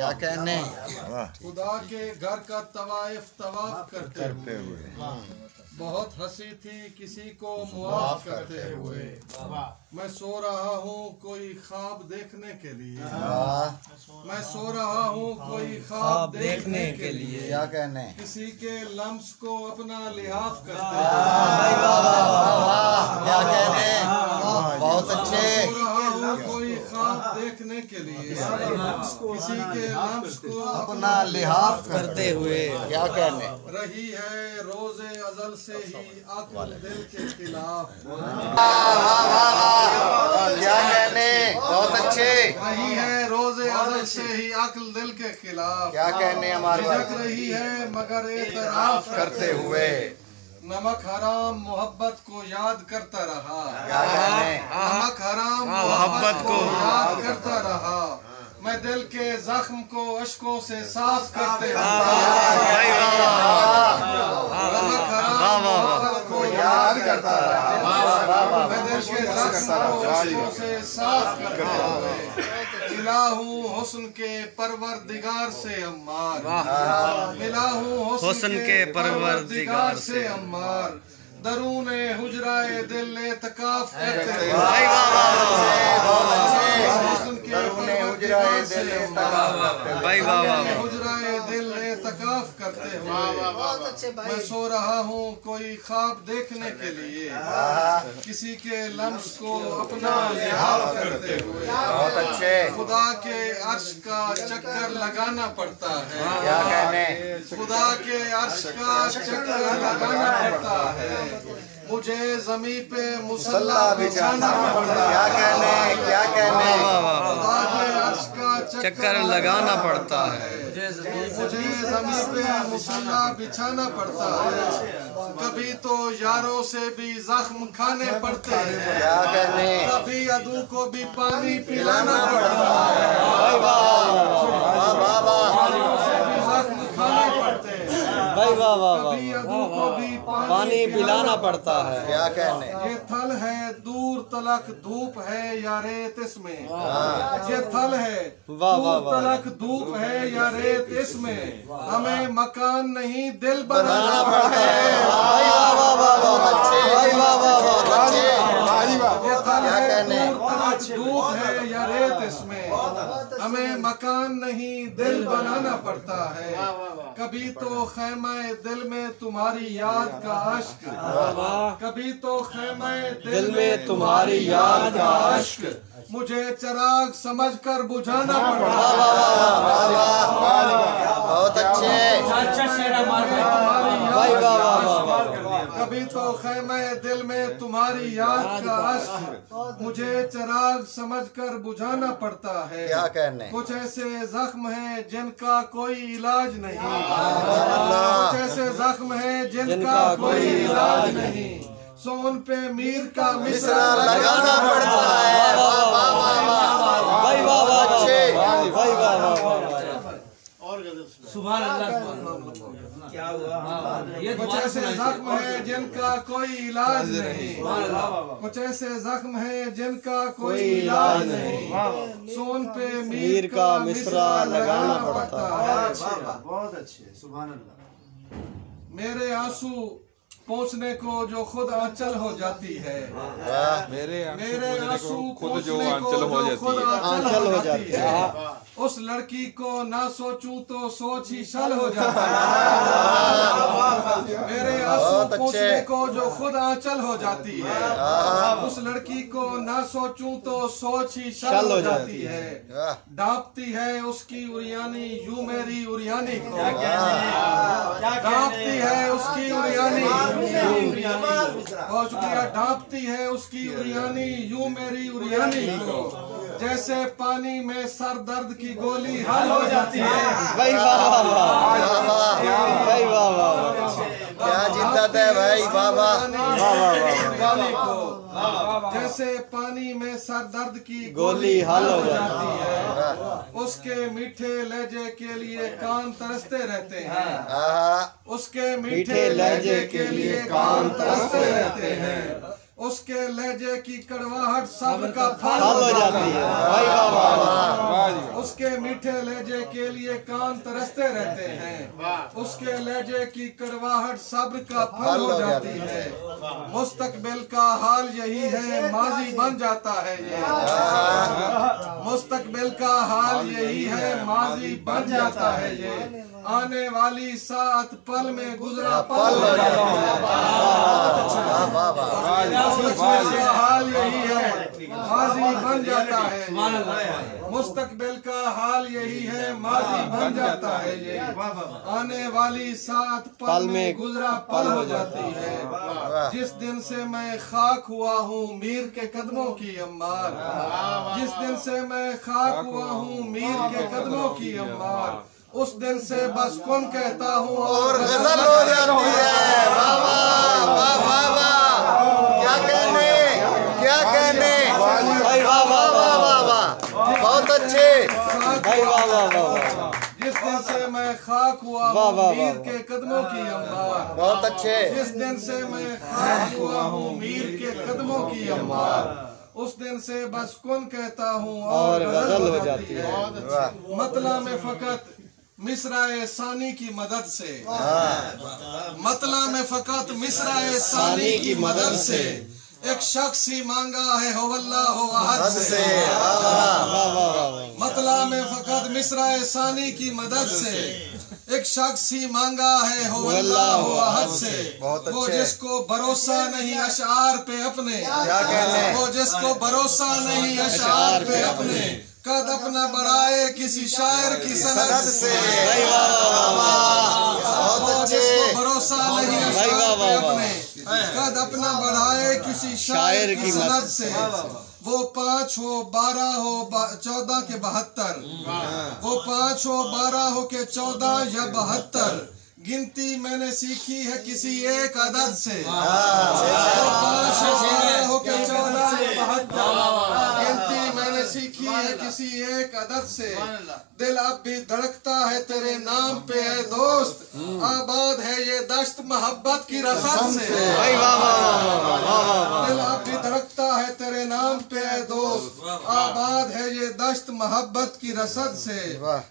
क्या कहने। खुदा के घर का तवाफ करते हुए बहुत हंसी थी किसी को मुआफ करते हुए। मैं सो रहा हूँ कोई ख्वाब देखने के लिए, मैं सो रहा हूँ कोई ख्वाब देखने के लिए। क्या कहने। किसी के लम्स को अपना लिहाफ करते क्या कहने। बहुत अच्छे। सो रहा हूँ कोई ख्वाब देखने के लिए, किसी के लम्स को अपना लिहाफ करते हुए। क्या कहने। रही है रोजे अजल से ही अक्ल दिल के खिलाफ। क्या कहने। बहुत अच्छे। रही है रोजे अजल से ही अक्ल दिल के खिलाफ। क्या कहने हमारे झिझक रही है मगर एतराफ करते हुए। नमक हराम मोहब्बत को याद करता रहा। क्या कहने। नमक हराम मोहब्बत को याद करता रहा। मैं दिल के जख्म को अश्कों से साफ करते रहा। नमक हराम मोहब्बत को याद करता रहा। मैं दिल के जख्म को अश्कों से साफ करते रहा। मिला हूँ हुस्न के परवरदिगार से अम्मार, मिला हूँ हुस्न के परवरदिगार से अम्मार। दरूने हुजराए दिल एतकाफ करते हुए। हुजराए दिल एतकाफ करते हुए। मैं सो रहा हूँ कोई ख्वाब देखने के लिए, किसी के लम्स को अपना लिहाफ करते हुए। बहुत अच्छे। खुदा के अर्श का चक्कर लगाना पड़ता है। क्या कहने। खुदा के अर्श का चक्कर लगाना पड़ता है। मुझे जमी पे मुसल्ला बिछाना पड़ता है। क्या कहने। क्या कहने। खुदा के अर्श का चक्कर लगाना पड़ता है। मुझे जमी पे मुसल्ला बिछाना पड़ता है। कभी तो यारों से भी जख्म खाने पड़ते हैं। क्या कहने। कभी अदू को भी पानी पिलाना पड़ता है। यारों से भी जख्म खाने पड़ते हैं। कभी अदू को भी पानी पिलाना पड़ता है। क्या कहने। ये थल है दूर तलक धूप है या रेत इसमें। ये थल है दूर तलक धूप है या रेत इसमें। हमें मकान नहीं दिल बनाना पड़ता है। ये थल है दूर तलक धूप है या रेत इसमें। हमें मकान नहीं दिल बनाना पड़ता है। कभी तो खैमा दिल में तुम्हारी याद का अश्क, कभी तो खैमा दिल में तुम्हारी याद का अश्क मुझे चिराग समझकर बुझाना पड़ता है। बहुत अच्छे। कभी तो खैमा दिल में तुम्हारी याद का अश्क मुझे चिराग समझकर बुझाना पड़ता है। क्या कहने। कुछ ऐसे जख्म हैं जिनका कोई इलाज नहीं, कुछ ऐसे जख्म हैं जिनका कोई इलाज नहीं। सोन पे मीर का मिसरा लगाना पड़ता है। सुभान अल्लाह। क्या हुआ। कुछ ऐसे जख्म है जिनका कोई इलाज नहीं, कुछ ऐसे जख्म है जिनका कोई इलाज नहीं। सोन पे मीर का मिसरा लगाना पड़ता है। बहुत अच्छे। सुभान अल्लाह। मेरे आंसू पहुँचने को जो खुद आंचल हो जाती है। मेरे आंसू खुद जो आंचल हो जाती है। उस लड़की को ना सोचूं तो सोच ही शल हो जाता है। मेरे आंसू पहुँचने को जो खुद आंचल हो जाती है। उस लड़की को ना सोचूं तो सोच ही शल हो जाती है। डांपती है उसकी उरियानी यूं मेरी उरियानी को, डांपती है उसकी उरियानी। बहुत शुक्रिया। डांपती है उसकी उरियानी यूं मेरी उरियानी को, जैसे पानी में सर दर्द की गोली हल हो जाती है। क्या जिद्दत है भाई। बाबा जैसे पानी में सर दर्द की गोली हल हो जाती है। उसके मीठे लहजे के लिए कान तरसते रहते हैं। उसके मीठे लहजे के लिए कान तरसते रहते हैं। उसके लहजे की कड़वाहट सब्र का फल हो जाती है। भाई वाह वाह वाह। उसके मीठे लहजे के लिए कान तरसते रहते हैं। उसके लहजे की कड़वाहट सब्र का फल हो जाती है। मुस्तकबिल का हाल यही है, माजी बन जाता है ये। मुस्तकबिल का हाल यही है, माजी बन जाता है ये। आने वाली सात पल में गुजरा पल हो जाता है। मुस्तकबिल का हाल यही है, माजी बन जाता है। मुस्तकबिल का हाल यही है, माजी बन जाता है ये। आने वाली सात पल में गुजरा पल हो जाती है। जिस दिन से मैं खाक हुआ हूँ मीर के कदमों की अम्मार, जिस दिन से मैं खाक हुआ हूँ मीर के कदमों की अम्मार, उस दिन से बस कौन कहता हूँ और गजल हो जाती है। वाह वाह वाह वाह वाह, क्या कहने क्या कहने। भाई वाह वाह वाह वाह वाह, बहुत अच्छे। भाई वाह वाह वाह। जिस दिन से मैं खाक हुआ हूँ मीर के कदमों की अम्बार, बहुत अच्छे। जिस दिन से मैं खाक हुआ हूँ मीर के कदमों की अम्बार, उस दिन से बस कौन कहता हूँ और गजल हो जाती है। मतला में फकत मिसराए सानी की मदद से, मतला में फकत मिसराए सानी की मदद से एक शख्स ही मांगा है हो अल्लाह हो अहद से। मतला में फकत मिसराए सानी की मदद से एक शख्स ही मांगा है हो अल्लाह हो अहद से। वो जिसको भरोसा नहीं अशार पे अपने, वो जिसको भरोसा नहीं अशार पे अपने, कद अपना बढ़ाए किसी शायर की सनद से। वो जिसको भरोसा नहीं अशार पे अपने, कद अपना बढ़ाए किसी शायर की सनद से। वो 5 हो 12 हो 14 के 72, वो 5 हो 12 हो के 14 या 72, गिनती मैंने सीखी है किसी एक अदद से। वो 5 हो 12 हो के 14 या 72, गिनती मैंने सीखी है किसी एक अदद से। दिल अब भी धड़कता है तेरे नाम पे है दोस्त, आबाद है ये दश्त मोहब्बत की रसद से। दिल अब भी धड़कता है तेरे नाम पे है दोस्त, आबाद है ये दश्त मोहब्बत की रसद से।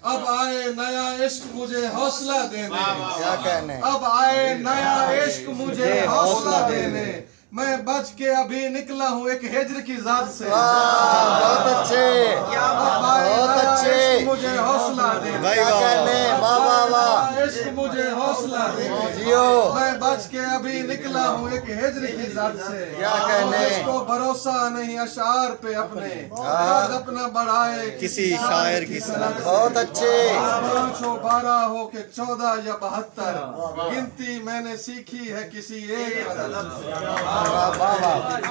अब आए नया इश्क मुझे हौसला देने, क्या कहने। अब आए नया इश्क मुझे हौसला देने, मैं बच के अभी निकला हूँ एक हिज्र की जात से। बहुत अच्छे बहुत अच्छे। मुझे हौसला दे, क्या कहने। वाह वाह वाह, इश्क मुझे हौसला दे, जियो। मैं बच के अभी निकला हूँ एक हिज्र की जात से। क्या कहने। इसको भरोसा नहीं अशार पे अपने, कद अपना बढ़ाए किसी शायर की सनद। बहुत अच्छे। 5 हो 12 हो के 14 या 72, गिनती मैंने सीखी है किसी एक अदद से। वाह वाह।